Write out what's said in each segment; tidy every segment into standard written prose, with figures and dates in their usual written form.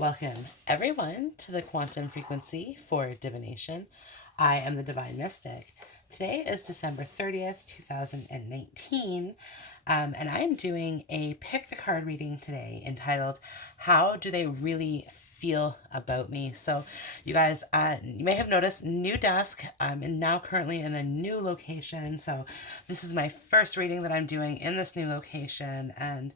Welcome, everyone, to the quantum frequency for divination. I am the Divine Mystic. Today is December 30th, 2019, and I am doing a pick the card reading today entitled, How Do They Really Feel About Me? So, you guys, you may have noticed new desk. I'm now currently in a new location. So, this is my first reading that I'm doing in this new location. And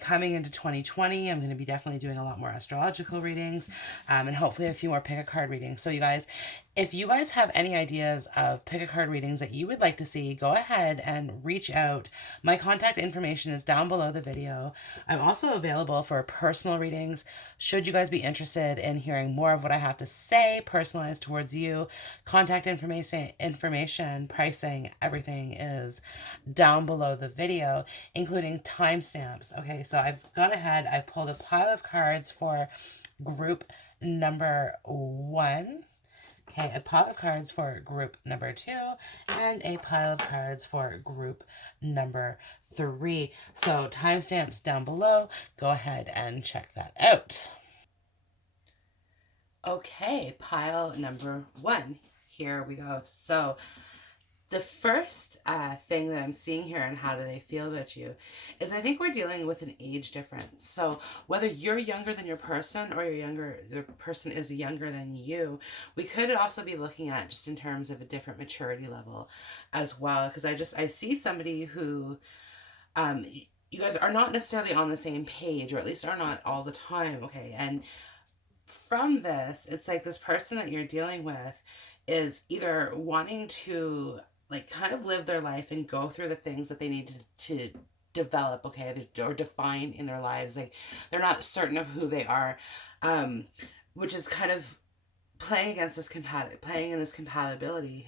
coming into 2020, I'm going to be definitely doing a lot more astrological readings and hopefully a few more pick a card readings. So, you guys, if you guys have any ideas of pick a card readings that you would like to see, go ahead and reach out. My contact information is down below the video. I'm also available for personal readings. Should you guys be interested in hearing more of what I have to say, personalized towards you, contact information, pricing, everything is down below the video, including timestamps. Okay, so I've gone ahead, I've pulled a pile of cards for group number 1. Okay, a pile of cards for group number 2 and a pile of cards for group number 3. So timestamps down below. Go ahead and check that out. Okay, pile number 1. Here we go. So the first thing that I'm seeing here and how do they feel about you is I think we're dealing with an age difference. So whether you're younger than your person or the person is younger than you, we could also be looking at just in terms of a different maturity level as well. Because I see somebody who, you guys are not necessarily on the same page, or at least are not all the time. Okay. And from this, it's like this person that you're dealing with is either wanting to like kind of live their life and go through the things that they need to develop, okay, or define in their lives. Like they're not certain of who they are, which is kind of playing against this compatibility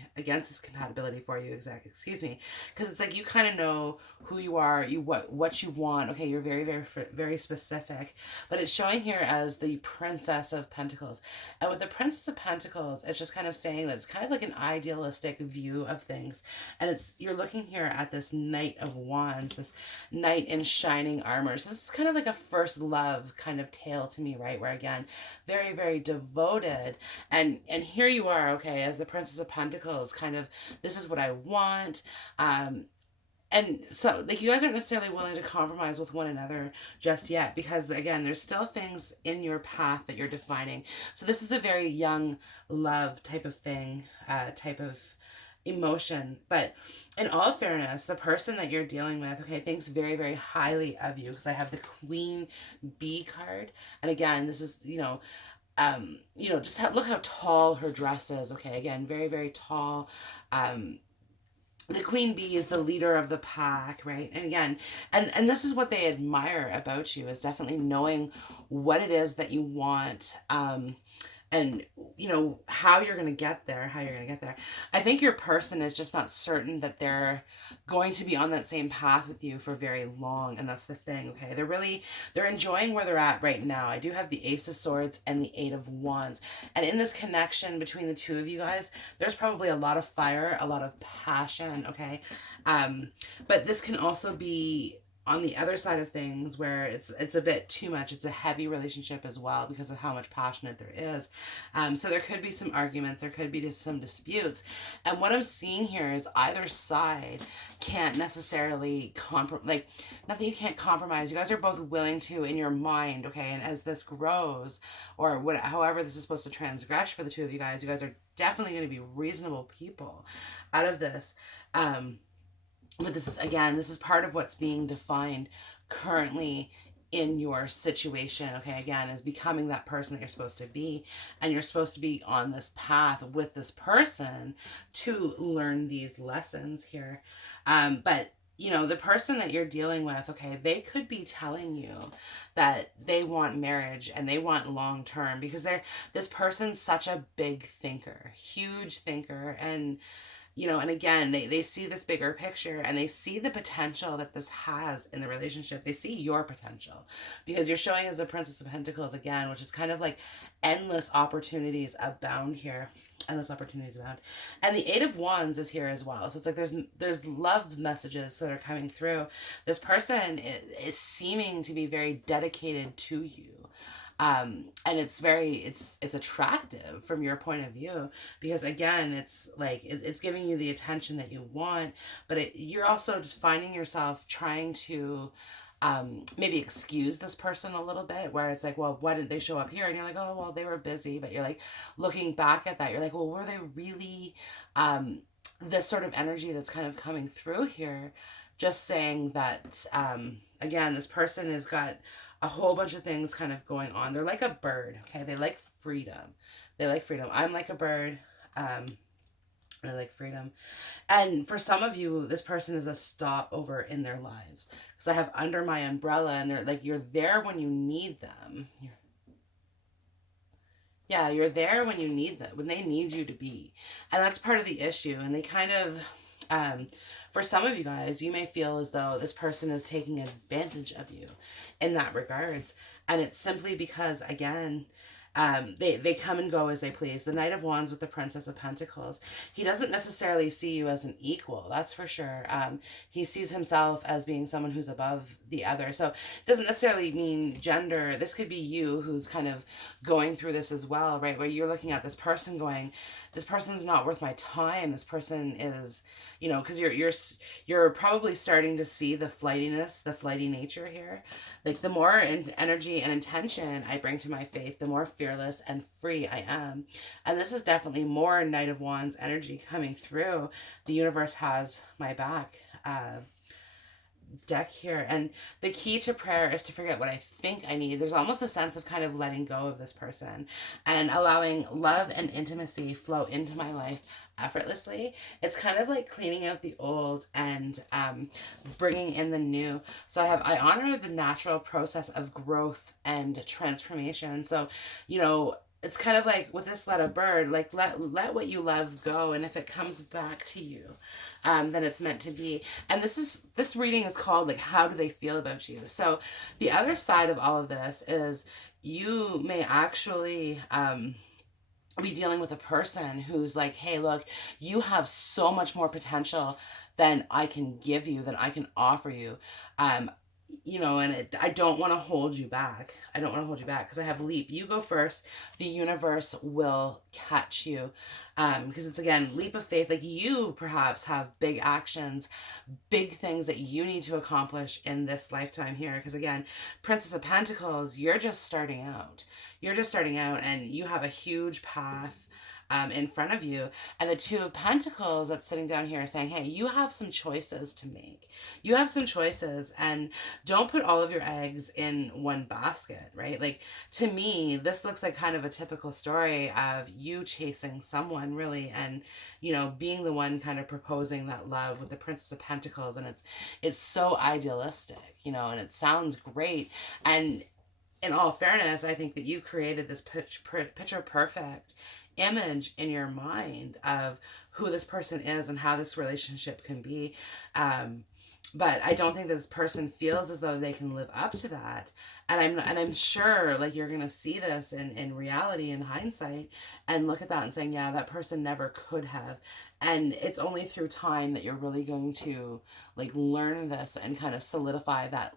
for you, excuse me, because it's like you kind of know who you are, what you want. Okay, you're very specific, but it's showing here as the Princess of Pentacles. And with the Princess of Pentacles, it's just kind of saying that it's kind of like an idealistic view of things. And you're looking here at this Knight of Wands, this knight in shining armor. So this is kind of like a first love kind of tale to me, right? Where again, very devoted. And here you are, okay, as the Princess of Pentacles, kind of, this is what I want. And so, like, you guys aren't necessarily willing to compromise with one another just yet, because, again, there's still things in your path that you're defining. So this is a very young love type of thing, type of emotion. But in all fairness, the person that you're dealing with, okay, thinks very highly of you, because I have the Queen Bee card. And again, this is, just look how tall her dress is. Okay, again, very tall. The Queen Bee is the leader of the pack, right? And again, and this is what they admire about you, is definitely knowing what it is that you want, and how you're going to get there, I think your person is just not certain that they're going to be on that same path with you for very long. And that's the thing. Okay, they're enjoying where they're at right now. I do have the Ace of Swords and the Eight of Wands, and in this connection between the two of you guys, there's probably a lot of fire, a lot of passion. Okay, but this can also be on the other side of things where it's a bit too much. It's a heavy relationship as well because of how much passionate there is. So there could be some arguments, there could be just some disputes. And what I'm seeing here is either side can't necessarily like, not that you can't compromise. You guys are both willing to in your mind, okay? And as this grows, or however this is supposed to transgress for the two of you guys are definitely going to be reasonable people out of this. But this is part of what's being defined currently in your situation, okay, again, is becoming that person that you're supposed to be. And you're supposed to be on this path with this person to learn these lessons here. But the person that you're dealing with, okay, they could be telling you that they want marriage and they want long term, because this person's such a big thinker, huge thinker. And and again, they see this bigger picture, and they see the potential that this has in the relationship. They see your potential, because you're showing as the Princess of Pentacles again, which is kind of like endless opportunities abound here. Endless opportunities abound. And the Eight of Wands is here as well. So it's like there's love messages that are coming through. This person is seeming to be very dedicated to you. And it's attractive from your point of view, because again, it's like it's giving you the attention that you want, but you're also just finding yourself trying to maybe excuse this person a little bit, where it's like, well, why didn't they show up here? And you're like, oh, well, they were busy. But you're like, looking back at that, you're like, well, were they really this sort of energy that's kind of coming through here? Just saying that, again, this person has got a whole bunch of things kind of going on. They're like a bird, okay? They like freedom. They like freedom. I'm like a bird. I like freedom. And for some of you, this person is a stopover in their lives. Because I have under my umbrella, and they're like, you're there when you need them. Yeah, you're there when you need them, when they need you to be. And that's part of the issue. And they kind of, for some of you guys, you may feel as though this person is taking advantage of you in that regards. And it's simply because, again, they come and go as they please. The Knight of Wands with the Princess of Pentacles. He doesn't necessarily see you as an equal, that's for sure. He sees himself as being someone who's above the other. So it doesn't necessarily mean gender. This could be you who's kind of going through this as well, right? Where you're looking at this person going, this person's not worth my time. This person is, you know, because you're probably starting to see the flightiness, the flighty nature here. Like the more energy and intention I bring to my faith, the more fearless and free I am. And this is definitely more Knight of Wands energy coming through. The universe has my back. Deck here. And the key to prayer is to forget what I think I need. There's almost a sense of kind of letting go of this person and allowing love and intimacy flow into my life effortlessly. It's kind of like cleaning out the old and bringing in the new. So I honor the natural process of growth and transformation. So, you know, it's kind of like with this let a bird, like let what you love go, and if it comes back to you, then it's meant to be. And this reading is called like, how do they feel about you? So the other side of all of this is you may actually be dealing with a person who's like, hey, look, you have so much more potential than I can give you, than I can offer you. You know, and I don't want to hold you back. I don't want to hold you back because I have leap. You go first. The universe will catch you. Because it's, again, leap of faith. Like, you perhaps have big actions, big things that you need to accomplish in this lifetime here. Because, again, Princess of Pentacles, you're just starting out. You're just starting out, and you have a huge path in front of you. And the Two of Pentacles that's sitting down here saying, hey, you have some choices to make. You have some choices, and don't put all of your eggs in one basket, right? Like, to me, this looks like kind of a typical story of you chasing someone, really, and, you know, being the one kind of proposing that love with the Princess of Pentacles. And it's so idealistic, you know, and it sounds great. And in all fairness, I think that you've created this picture perfect image in your mind of who this person is and how this relationship can be. But I don't think this person feels as though they can live up to that. And I'm sure, like, you're gonna see this in reality, in hindsight, and look at that and saying, yeah, that person never could have. And it's only through time that you're really going to, like, learn this and kind of solidify that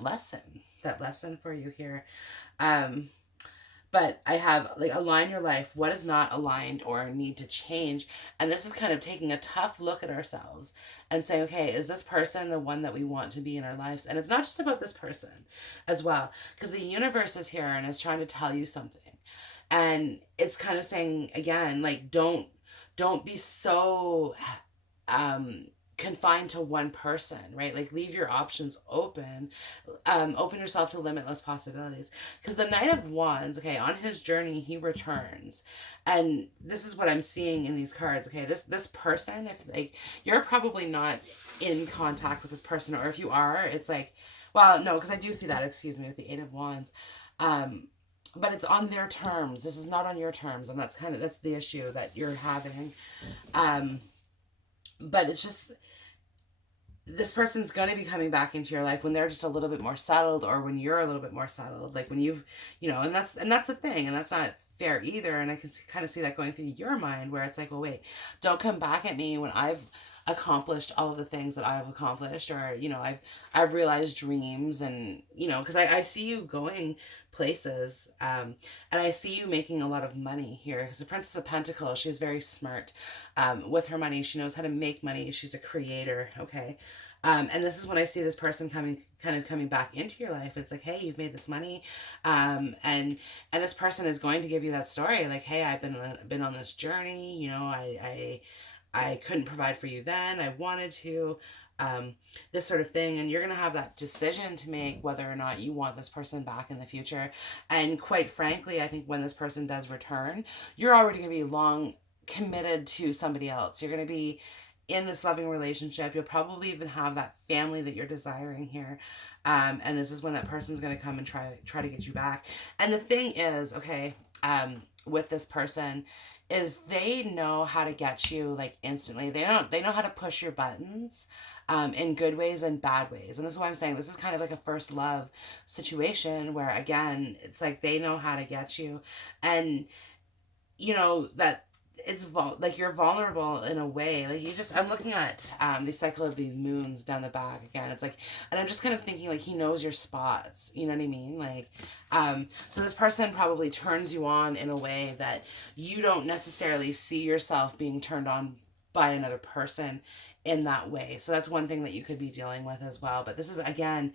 lesson for you here. But I have, like, align your life. What is not aligned or need to change? And this is kind of taking a tough look at ourselves and saying, okay, is this person the one that we want to be in our lives? And it's not just about this person as well, because the universe is here and is trying to tell you something. And it's kind of saying, again, like, don't be so confined to one person, right? Like, leave your options open. Open yourself to limitless possibilities. Because the Knight of Wands, okay, on his journey, he returns. And this is what I'm seeing in these cards, okay? This person, if, like, you're probably not in contact with this person, or if you are, it's like, well, no, because I do see that, excuse me, with the Eight of Wands. But it's on their terms. This is not on your terms. And that's the issue that you're having. But it's just, this person's going to be coming back into your life when they're just a little bit more settled, or when you're a little bit more settled. Like, when you've, you know, and that's the thing, and that's not fair either. And I can kind of see that going through your mind, where it's like, well, wait, don't come back at me when I've accomplished all of the things that I've accomplished, or I've realized dreams, and because I see you going places, and I see you making a lot of money here, because the Princess of Pentacles, she's very smart with her money. She knows how to make money. She's a creator. Okay. And this is when I see this person coming back into your life. It's like, hey, you've made this money, and this person is going to give you that story, like, hey, I've been on this journey. I couldn't provide for you then. I wanted to, this sort of thing. And you're going to have that decision to make whether or not you want this person back in the future. And quite frankly, I think when this person does return, you're already going to be long committed to somebody else. You're going to be in this loving relationship. You'll probably even have that family that you're desiring here. And this is when that person's going to come and try to get you back. And the thing is, okay, with this person, is they know how to get you like instantly. They know how to push your buttons, in good ways and bad ways. And this is why I'm saying this is kind of like a first love situation, where again, it's like they know how to get you. And that like you're vulnerable in a way. Like I'm looking at the cycle of these moons down the back again. It's like, and I'm just kind of thinking like he knows your spots. You know what I mean? Like, so this person probably turns you on in a way that you don't necessarily see yourself being turned on by another person in that way. So that's one thing that you could be dealing with as well. But this is again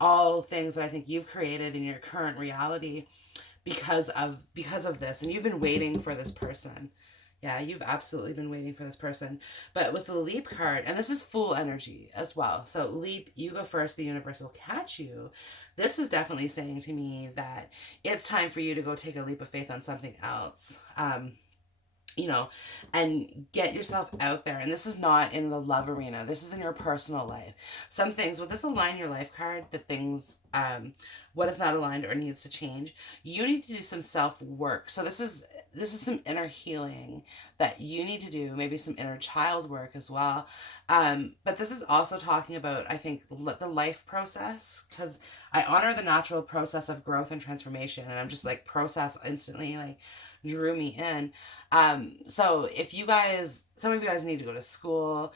all things that I think you've created in your current reality because of this, and you've been waiting for this person. Yeah, you've absolutely been waiting for this person. But with the Leap card, and this is Fool energy as well. So Leap, you go first, the universe will catch you. This is definitely saying to me that it's time for you to go take a leap of faith on something else. And get yourself out there. And this is not in the love arena. This is in your personal life. Some things, with this align your life card, the things, what is not aligned or needs to change, you need to do some self-work. So this is some inner healing that you need to do, maybe some inner child work as well. But this is also talking about, I think, the life process, because I honor the natural process of growth and transformation. And I'm just like, process instantly, like, drew me in. So if some of you guys need to go to school,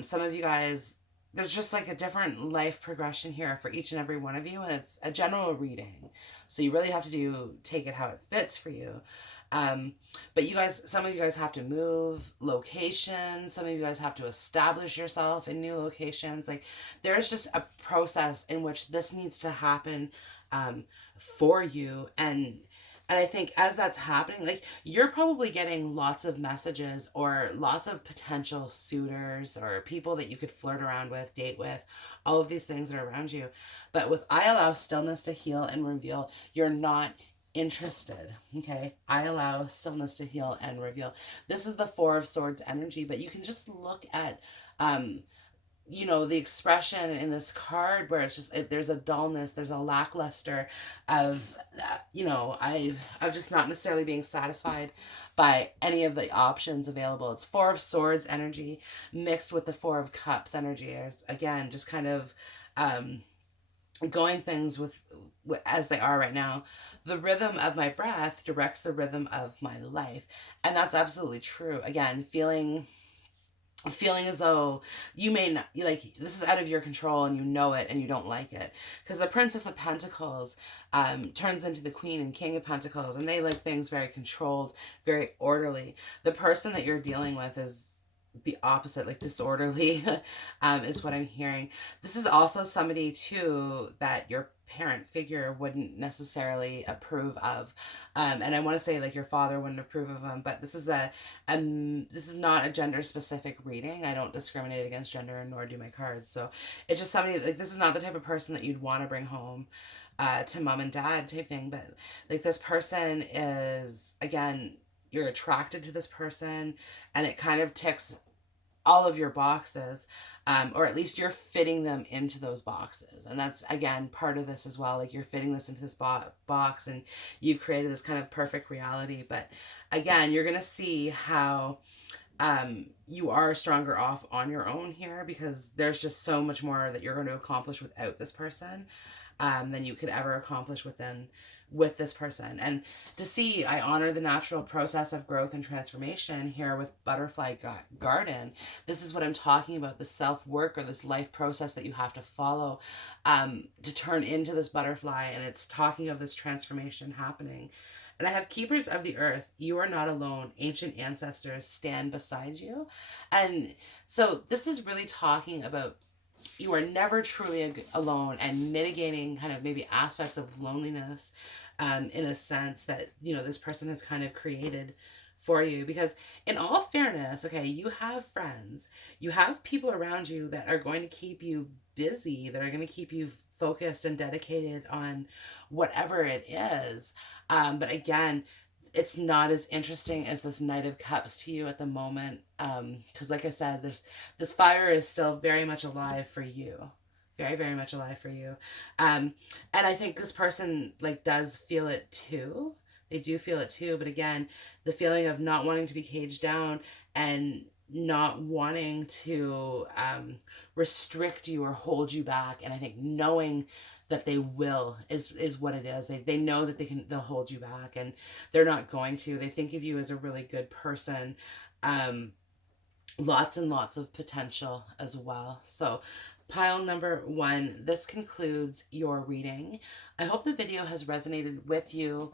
some of you guys, there's just like a different life progression here for each and every one of you, and it's a general reading. So you really have to take it how it fits for you. But some of you guys have to move locations. Some of you guys have to establish yourself in new locations. Like, there's just a process in which this needs to happen, for you. And I think as that's happening, like, you're probably getting lots of messages or lots of potential suitors or people that you could flirt around with, date with, all of these things that are around you. But with I allow stillness to heal and reveal, you're not interested. Okay. I allow stillness to heal and reveal. This is the Four of Swords energy, but you can just look at, the expression in this card where it's just, there's a dullness, there's a lackluster of, of just not necessarily being satisfied by any of the options available. It's Four of Swords energy mixed with the Four of Cups energy. It's, again, just kind of, going things with as they are right now. The rhythm of my breath directs the rhythm of my life. And that's absolutely true. Again, feeling as though you may not, like, this is out of your control and you know it and you don't like it. Because the Princess of Pentacles turns into the Queen and King of Pentacles, and they like things very controlled, very orderly. The person that you're dealing with is the opposite, like disorderly, is what I'm hearing. This is also somebody too that your parent figure wouldn't necessarily approve of, and I want to say like your father wouldn't approve of them. But this is this is not a gender specific reading. I don't discriminate against gender, nor do my cards. So it's just somebody, like, this is not the type of person that you'd want to bring home to mom and dad type thing. But like, this person is, again, you're attracted to this person, and it kind of ticks all of your boxes, or at least you're fitting them into those boxes. And that's, again, part of this as well. Like, you're fitting this into this box, and you've created this kind of perfect reality. But again, you're going to see how you are stronger off on your own here, because there's just so much more that you're going to accomplish without this person. than you could ever accomplish with this person. And to see, I honor the natural process of growth and transformation here with Butterfly Garden. This is what I'm talking about, the self work or this life process that you have to follow to turn into this butterfly. And it's talking of this transformation happening. And I have keepers of the earth. You are not alone. Ancient ancestors stand beside you. And so this is really talking about you are never truly alone, and mitigating kind of maybe aspects of loneliness in a sense that, this person has kind of created for you. Because in all fairness, okay, you have friends, you have people around you that are going to keep you busy, that are going to keep you focused and dedicated on whatever it is. But again, it's not as interesting as this Knight of Cups to you at the moment. Because like I said, this fire is still very much alive for you. Very, very much alive for you. And I think this person does feel it too. They do feel it too. But again, the feeling of not wanting to be caged down and not wanting to restrict you or hold you back. And I think knowing that they will is what it is. They know that they'll hold you back, and they're not going to. They think of you as a really good person. Lots and lots of potential as well. So pile number 1, this concludes your reading. I hope the video has resonated with you.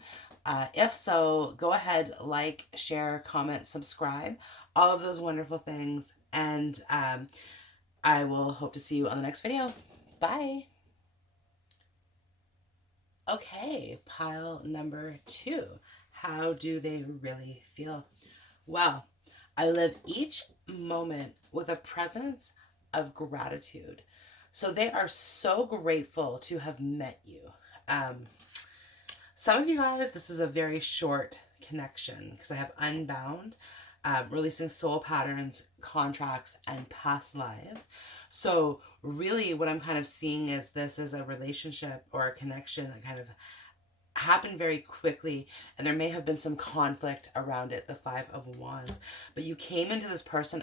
If so, go ahead, like, share, comment, subscribe, all of those wonderful things. And I will hope to see you on the next video. Bye. Okay, pile number 2. How do they really feel? Well, I live each moment with a presence of gratitude. So they are so grateful to have met you. Some of you guys, this is a very short connection because I have Unbound, releasing soul patterns, contracts, and past lives. So really what I'm kind of seeing is this is a relationship or a connection that kind of happened very quickly, and there may have been some conflict around it, the 5 of Wands. But you came into this person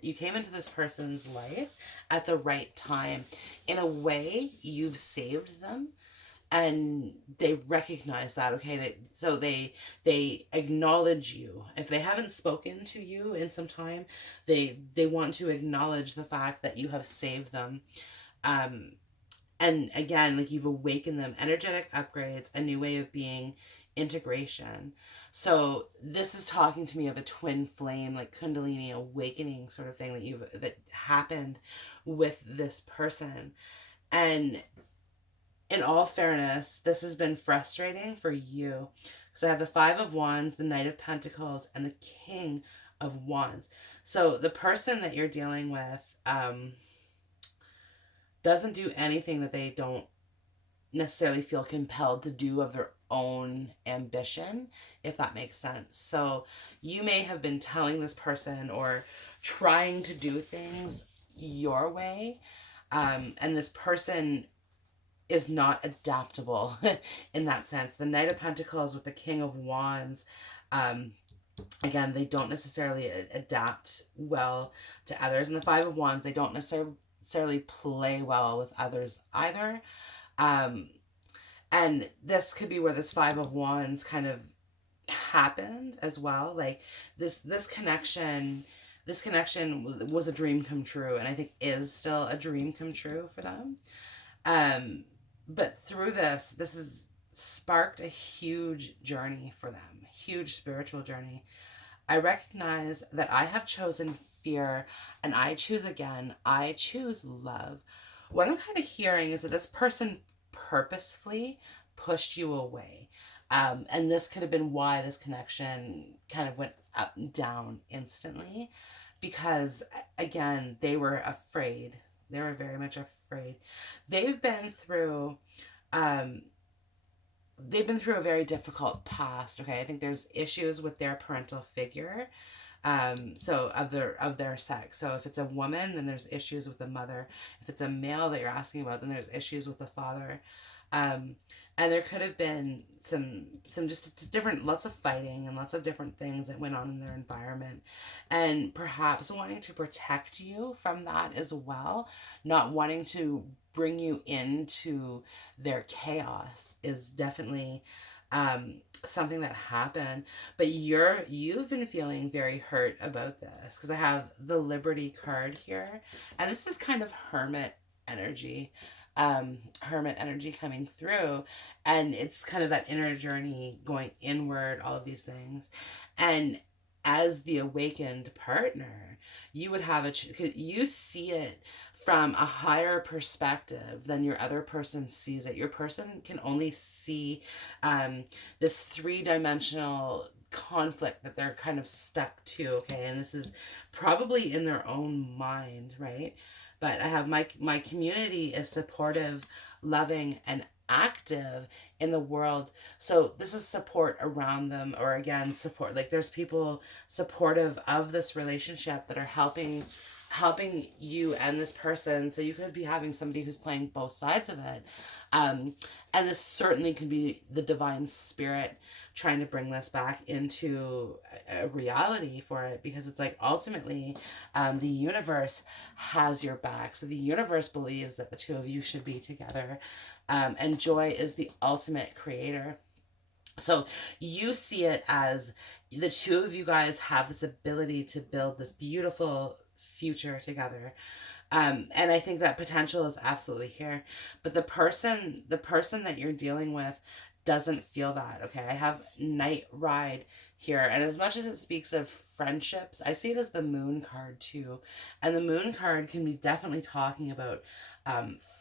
you came into this person's life at the right time. In a way, you've saved them. And they recognize that, okay? So they acknowledge you. If they haven't spoken to you in some time, they want to acknowledge the fact that you have saved them. And again, you've awakened them. Energetic upgrades, a new way of being, integration. So this is talking to me of a twin flame, Kundalini awakening sort of thing that happened with this person. And in all fairness, this has been frustrating for you. So I have the 5 of Wands, the Knight of Pentacles, and the King of Wands. So the person that you're dealing with doesn't do anything that they don't necessarily feel compelled to do of their own ambition, if that makes sense. So you may have been telling this person or trying to do things your way, and this person is not adaptable in that sense. The Knight of Pentacles with the King of Wands, again, they don't necessarily adapt well to others. And the 5 of Wands, they don't necessarily play well with others either. And this could be where this 5 of Wands kind of happened as well. This connection was a dream come true, and I think is still a dream come true for them. But through this has sparked a huge journey for them, huge spiritual journey. I recognize that I have chosen fear, and I choose again. I choose love. What I'm kind of hearing is that this person purposefully pushed you away. And this could have been why this connection kind of went up and down instantly. Because, again, they were afraid. They were very much afraid. They've been through a very difficult past. Okay, I think there's issues with their parental figure. So of their sex. So if it's a woman, then there's issues with the mother. If it's a male that you're asking about, then there's issues with the father. And there could have been some just different, lots of fighting and lots of different things that went on in their environment, and perhaps wanting to protect you from that as well, not wanting to bring you into their chaos is definitely something that happened. But you've been feeling very hurt about this, because I have the Liberty card here, and this is kind of energy hermit energy coming through, and it's kind of that inner journey going inward, all of these things. And as the awakened partner, you would have you see it from a higher perspective than your other person sees it. Your person can only see this three-dimensional conflict that they're kind of stuck to, okay? And this is probably in their own mind, right? But I have my community is supportive, loving, and active in the world. So this is support around them, or again, support, like there's people supportive of this relationship that are helping you and this person. So you could be having somebody who's playing both sides of it. And this certainly can be the divine spirit trying to bring this back into a reality for it, because it's like ultimately the universe has your back. So the universe believes that the two of you should be together. And joy is the ultimate creator. So you see it as the two of you guys have this ability to build this beautiful future together. And I think that potential is absolutely here. But the person that you're dealing with doesn't feel that. Okay, I have Night Ride here, and as much as it speaks of friendships, I see it as the Moon card too. And the Moon card can be definitely talking about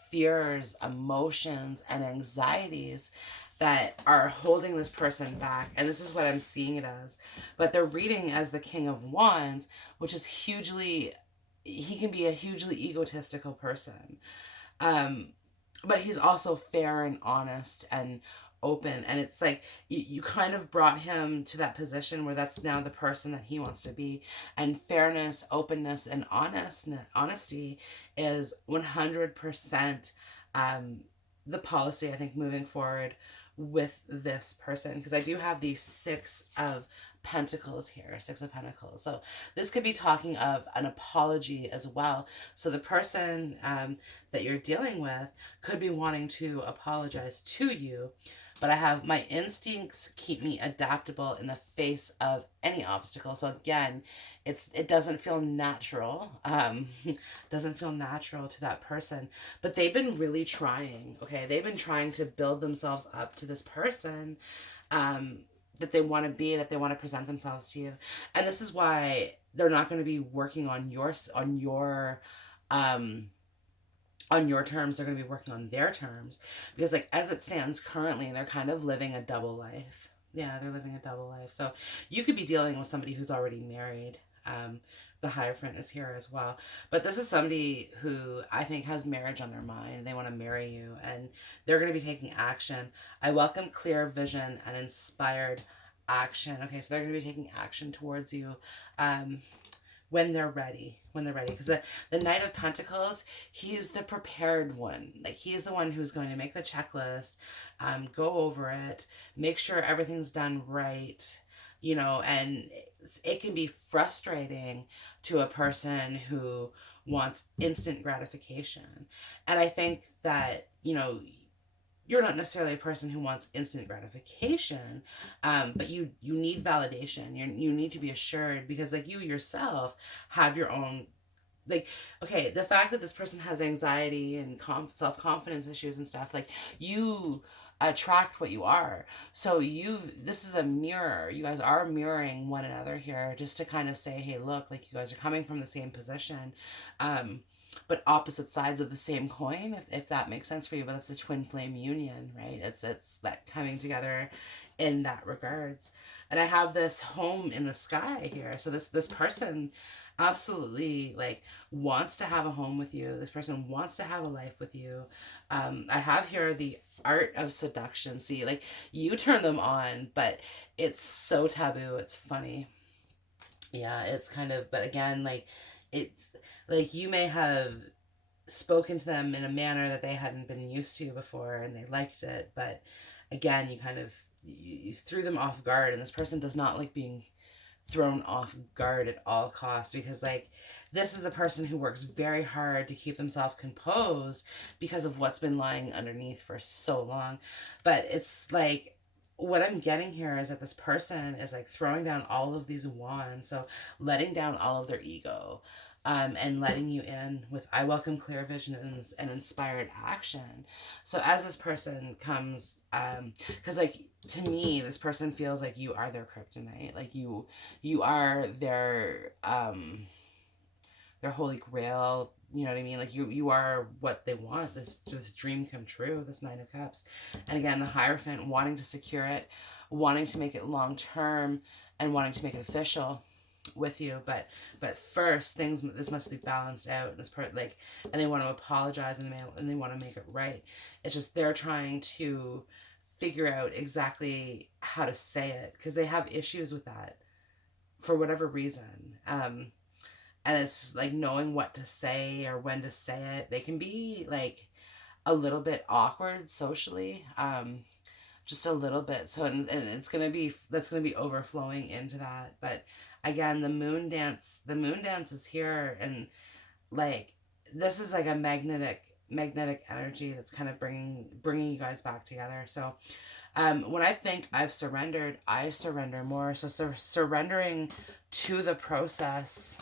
fears, emotions, and anxieties that are holding this person back. And this is what I'm seeing it as. But they're reading as the King of Wands, which is he can be a hugely egotistical person. But he's also fair and honest and open. And it's like you kind of brought him to that position where that's now the person that he wants to be. And fairness, openness, and honesty is 100% the policy, I think, moving forward with this person. Because I do have the Six of Pentacles here, Six of Pentacles. So this could be talking of an apology as well. So the person that you're dealing with could be wanting to apologize to you. But I have my instincts keep me adaptable in the face of any obstacle. So again, it doesn't feel natural. Doesn't feel natural to that person. But they've been really trying. Okay, they've been trying to build themselves up to this person that they want to be, that they want to present themselves to you. And this is why they're not going to be working on your terms. They're going to be working on their terms, because like as it stands currently, they're kind of living a double life. Yeah, they're living a double life. So you could be dealing with somebody who's already married. The Hierophant is here as well. But this is somebody who I think has marriage on their mind. They want to marry you, and they're going to be taking action. I welcome clear vision and inspired action. Okay, so they're going to be taking action towards you when they're ready. Because the Knight of Pentacles, he's the prepared one. Like, he's the one who's going to make the checklist, go over it, make sure everything's done right, and it can be frustrating to a person who wants instant gratification. And I think that, you're not necessarily a person who wants instant gratification, but you need validation. You need to be assured, because like you yourself have your own, like, okay, the fact that this person has anxiety and self-confidence issues and stuff, like, you attract what you are. So this is a mirror. You guys are mirroring one another here, just to kind of say, hey, look, like, you guys are coming from the same position, but opposite sides of the same coin, if that makes sense for you. But it's the twin flame union, right? It's that coming together in that regards. And I have this home in the sky here. So this person absolutely like wants to have a home with you. This person wants to have a life with you. I have here the art of seduction. See, like, you turn them on, but it's so taboo. It's funny. Yeah, it's kind of, but again, like, it's like you may have spoken to them in a manner that they hadn't been used to before, and they liked it, but again, you kind of you threw them off guard, and this person does not like being thrown off guard at all costs, because like this is a person who works very hard to keep themselves composed because of what's been lying underneath for so long. But it's like what I'm getting here is that this person is like throwing down all of these wands, so letting down all of their ego, and letting you in with I welcome clear vision and inspired action. So as this person comes, because like to me, this person feels like you are their kryptonite, like you are their holy grail. You know what I mean? Like you are what they want. This dream come true. This Nine of Cups, and again the Hierophant wanting to secure it, wanting to make it long term, and wanting to make it official with you. But first things, this must be balanced out. This part like, and they want to apologize and they want to make it right. It's just they're trying to figure out exactly how to say it because they have issues with that for whatever reason. And it's like knowing what to say or when to say it. They can be like a little bit awkward socially, just a little bit. So and it's gonna be that's gonna be overflowing into that. But again, the moon dance is here, and like this is like a magnetic energy that's kind of bringing you guys back together. So when I think I've surrendered, I surrender more. So surrendering to the process.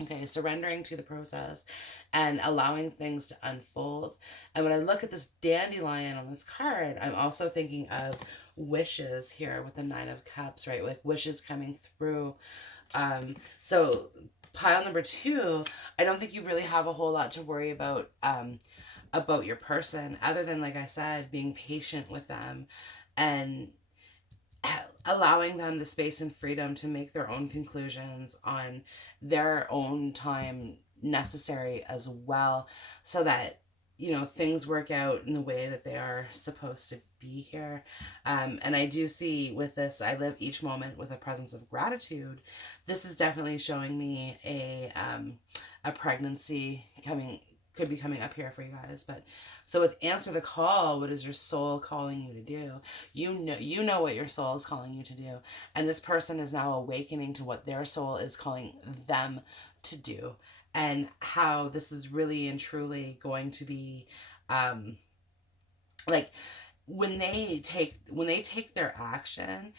Okay, surrendering to the process and allowing things to unfold. And when I look at this dandelion on this card, I'm also thinking of wishes here with the Nine of Cups, right? Like wishes coming through. So pile number 2, I don't think you really have a whole lot to worry about your person, other than, like I said, being patient with them and allowing them the space and freedom to make their own conclusions on their own time necessary as well, so that things work out in the way that they are supposed to be here. And I do see with this, I live each moment with a presence of gratitude. This is definitely showing me a pregnancy could be coming up here for you guys. But so with answer the call, what is your soul calling you to do? You know what your soul is calling you to do, and this person is now awakening to what their soul is calling them to do, and how this is really and truly going to be like when they take their action,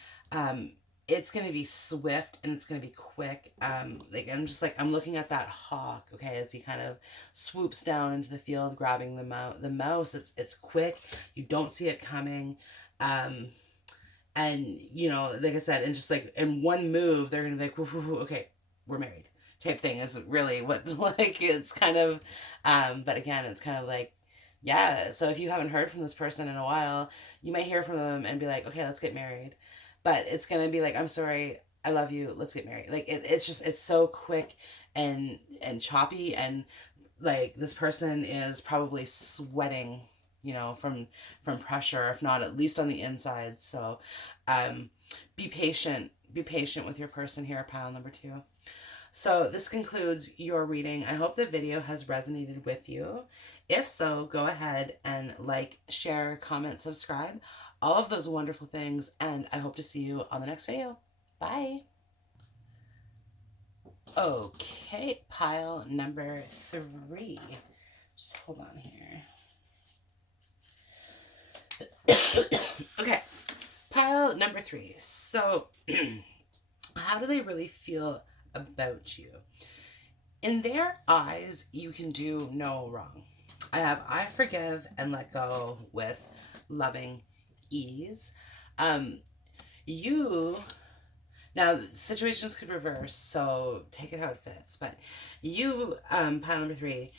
it's going to be swift and it's going to be quick. I'm looking at that hawk, okay, as he kind of swoops down into the field, grabbing the mouse. It's quick. You don't see it coming. And like I said, and just like in one move, they're going to be like, whoo, whoo, whoo, okay, we're married type thing is really what, like, it's kind of, but again, it's kind of like, yeah. So if you haven't heard from this person in a while, you might hear from them and be like, okay, let's get married. But it's going to be like, I'm sorry, I love you, let's get married. Like, it's so quick and choppy. And like, this person is probably sweating, from pressure, if not at least on the inside. So be patient with your person here, pile number 2. So this concludes your reading. I hope the video has resonated with you. If so, go ahead and like, share, comment, subscribe, all of those wonderful things, and I hope to see you on the next video. Bye. Okay, pile number 3. Just hold on here. Okay, pile number 3. So, how do they really feel about you? In their eyes, you can do no wrong. I forgive and let go with loving ease. Now situations could reverse, so take it how it fits. But you, pile number 3,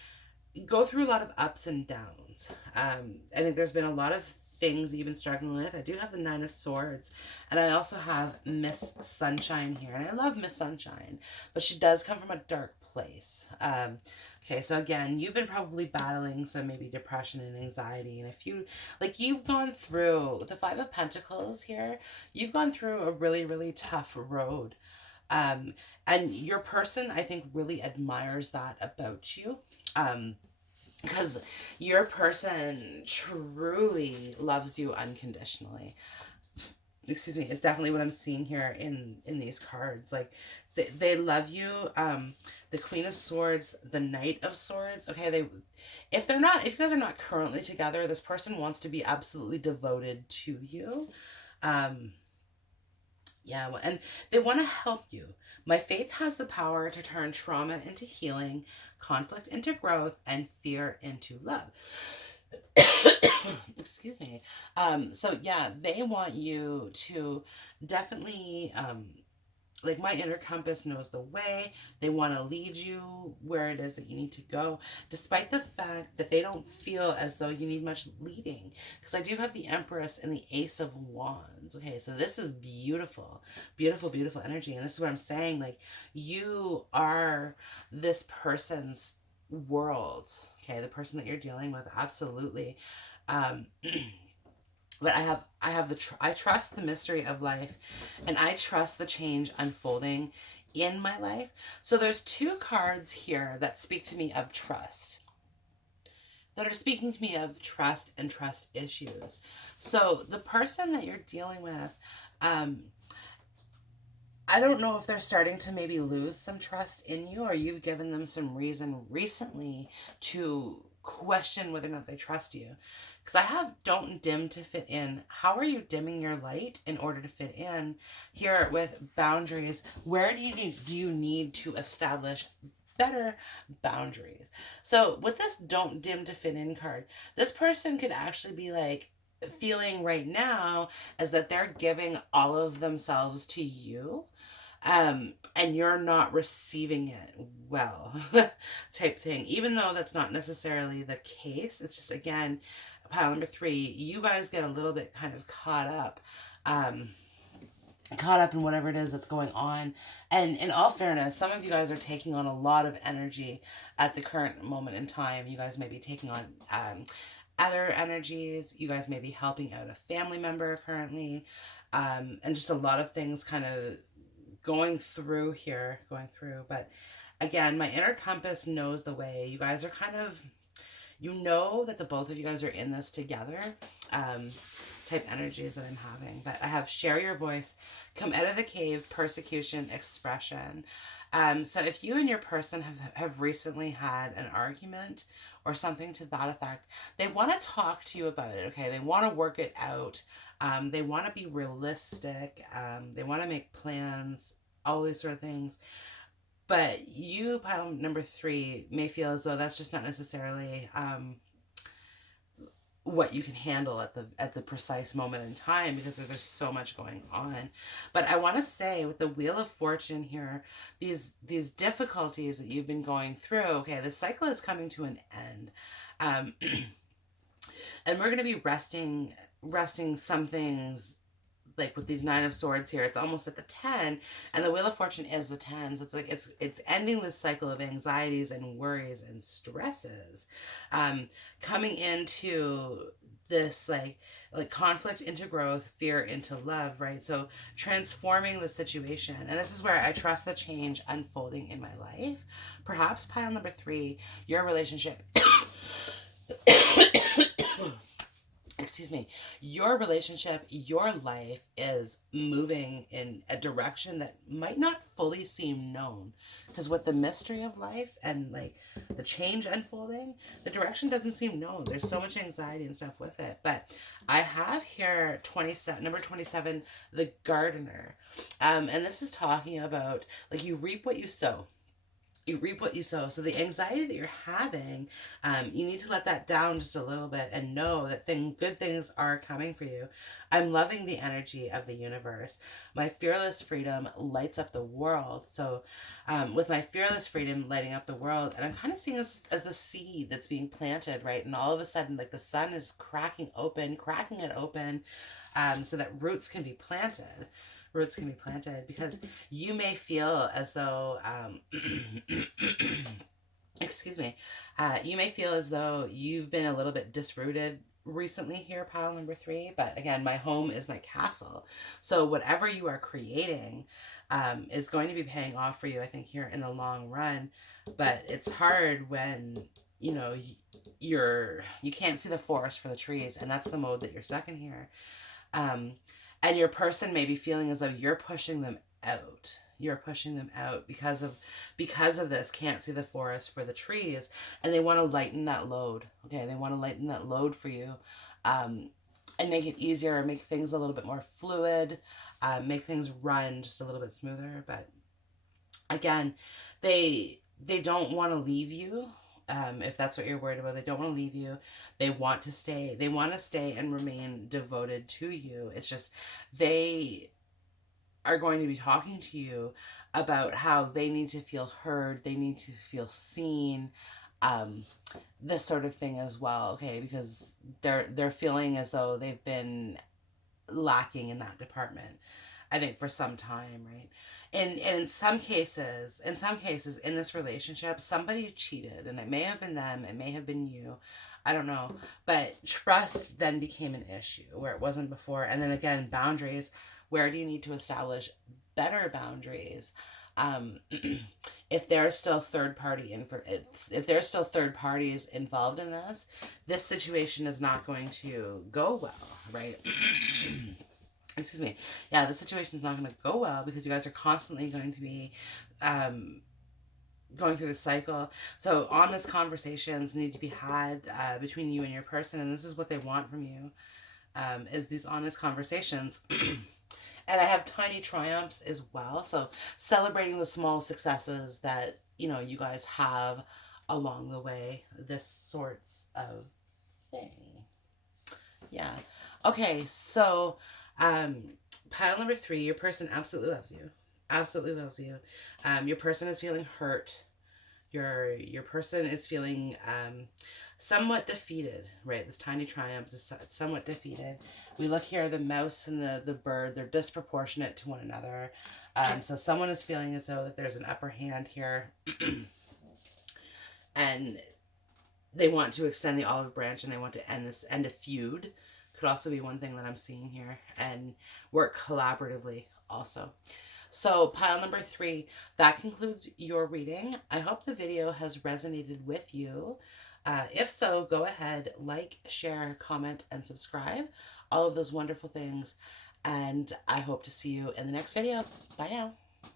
go through a lot of ups and downs. I think there's been a lot of things that you've been struggling with. I do have the 9 of Swords, and I also have Miss Sunshine here, and I love Miss Sunshine, but she does come from a dark place. Okay, so again, you've been probably battling some maybe depression and anxiety, and if you've gone through the 5 of Pentacles here, you've gone through a really, really tough road. And your person, I think, really admires that about you. Because your person truly loves you unconditionally. excuse me, is definitely what I'm seeing here in these cards. Like they love you. The Queen of Swords, the Knight of Swords. Okay, they if they're not, if you guys are not currently together, this person wants to be absolutely devoted to you. Um, yeah, and they want to help you. My faith has the power to turn trauma into healing, conflict into growth, and fear into love. Excuse me. So yeah, they want you to definitely like my inner compass knows the way. They want to lead you where it is that you need to go, despite the fact that they don't feel as though you need much leading. Because I do have the Empress and the Ace of Wands. Okay, so this is beautiful, beautiful, beautiful energy. And this is what I'm saying. Like, you are this person's world. Okay, the person that you're dealing with, absolutely. Um, but I trust the mystery of life, and I trust the change unfolding in my life. So there's two cards here that speak to me of trust, that are speaking to me of trust and trust issues. So the person that you're dealing with, um, I don't know if they're starting to maybe lose some trust in you, or you've given them some reason recently to question whether or not they trust you. Because I have don't dim to fit in. How are you dimming your light in order to fit in? Here with boundaries, where do you need to establish better boundaries? So with this don't dim to fit in card, this person could actually be like feeling right now as that they're giving all of themselves to you, and you're not receiving it well, type thing. Even though that's not necessarily the case, it's just, again, pile number three, you guys get a little bit kind of um, caught up in whatever it is that's going on. And in all fairness, some of you guys are taking on a lot of energy at the current moment in time. You guys may be taking on other energies. You guys may be helping out a family member currently, and just a lot of things kind of going through here, But again, my inner compass knows the way. You guys are kind of, you know that the both of you guys are in this together, type energies that I'm having. But I have share your voice, come out of the cave, persecution, expression. So if you and your person have recently had an argument or something to that effect, they want to talk to you about it, okay? They want to work it out. They want to be realistic. They want to make plans, all these sort of things. But you, pile number three, may feel as though that's just not necessarily what you can handle at the precise moment in time, because there's so much going on. But I want to say, with the Wheel of Fortune here, these difficulties that you've been going through, okay, the cycle is coming to an end. Um, and we're going to be resting some things, like with these Nine of Swords here. It's almost at the 10, and the Wheel of Fortune is the 10s. It's like it's ending this cycle of anxieties and worries and stresses, coming into this like conflict into growth, fear into love, right? So transforming the situation. And this is where I trust the change unfolding in my life. Perhaps pile number three, your relationship excuse me, your relationship, your life is moving in a direction that might not fully seem known. Because with the mystery of life and like the change unfolding, the direction doesn't seem known. There's so much anxiety and stuff with it. But I have here 27, number 27, the gardener. And this is talking about, like, you reap what you sow. You reap what you sow. So the anxiety that you're having, you need to let that down just a little bit and know that good things are coming for you. I'm loving the energy of the universe. My fearless freedom lights up the world. So with my fearless freedom lighting up the world, and I'm kind of seeing this as the seed that's being planted, right? And all of a sudden, like, the sun is cracking it open, so that roots can be planted. Because you may feel as though excuse me, you may feel as though you've been a little bit disrooted recently here, pile number three. But again, my home is my castle. So whatever you are creating is going to be paying off for you, I think, here in the long run. But it's hard when you can't see the forest for the trees, and that's the mode that you're stuck in here. And your person may be feeling as though you're pushing them out. You're pushing them out because of this, can't see the forest for the trees, and they want to lighten that load. Okay, they want to lighten that load for you, and make it easier, make things a little bit more fluid, make things run just a little bit smoother. But again, they don't want to leave you. If that's what you're worried about, they don't want to leave you. They want to stay. They want to stay and remain devoted to you. It's just they are going to be talking to you about how they need to feel heard. They need to feel seen. This sort of thing as well. Okay, because they're feeling as though they've been lacking in that department, I think, for some time, right? And in some cases, in this relationship, somebody cheated, and it may have been them, it may have been you, I don't know. But trust then became an issue where it wasn't before. And then again, boundaries. Where do you need to establish better boundaries? If there's still third party if there's still third parties involved in this situation is not going to go well, right? Excuse me. Yeah, the situation is not going to go well because you guys are constantly going to be going through the cycle. So honest conversations need to be had between you and your person, and this is what they want from you, is these honest conversations. And I have tiny triumphs as well. So celebrating the small successes that, you guys have along the way. This sorts of thing. Yeah. Okay, so pile number 3, your person absolutely loves you. Absolutely loves you. Your person is feeling hurt. Your person is feeling somewhat defeated, right? This tiny triumph is somewhat defeated. We look here, the mouse and the bird, they're disproportionate to one another. So someone is feeling as though that there's an upper hand here. And they want to extend the olive branch, and they want to end a feud. Could also be one thing that I'm seeing here. And work collaboratively also. So pile number 3, that concludes your reading. I hope the video has resonated with you. If so, go ahead, like, share, comment, and subscribe. All of those wonderful things. And I hope to see you in the next video. Bye now.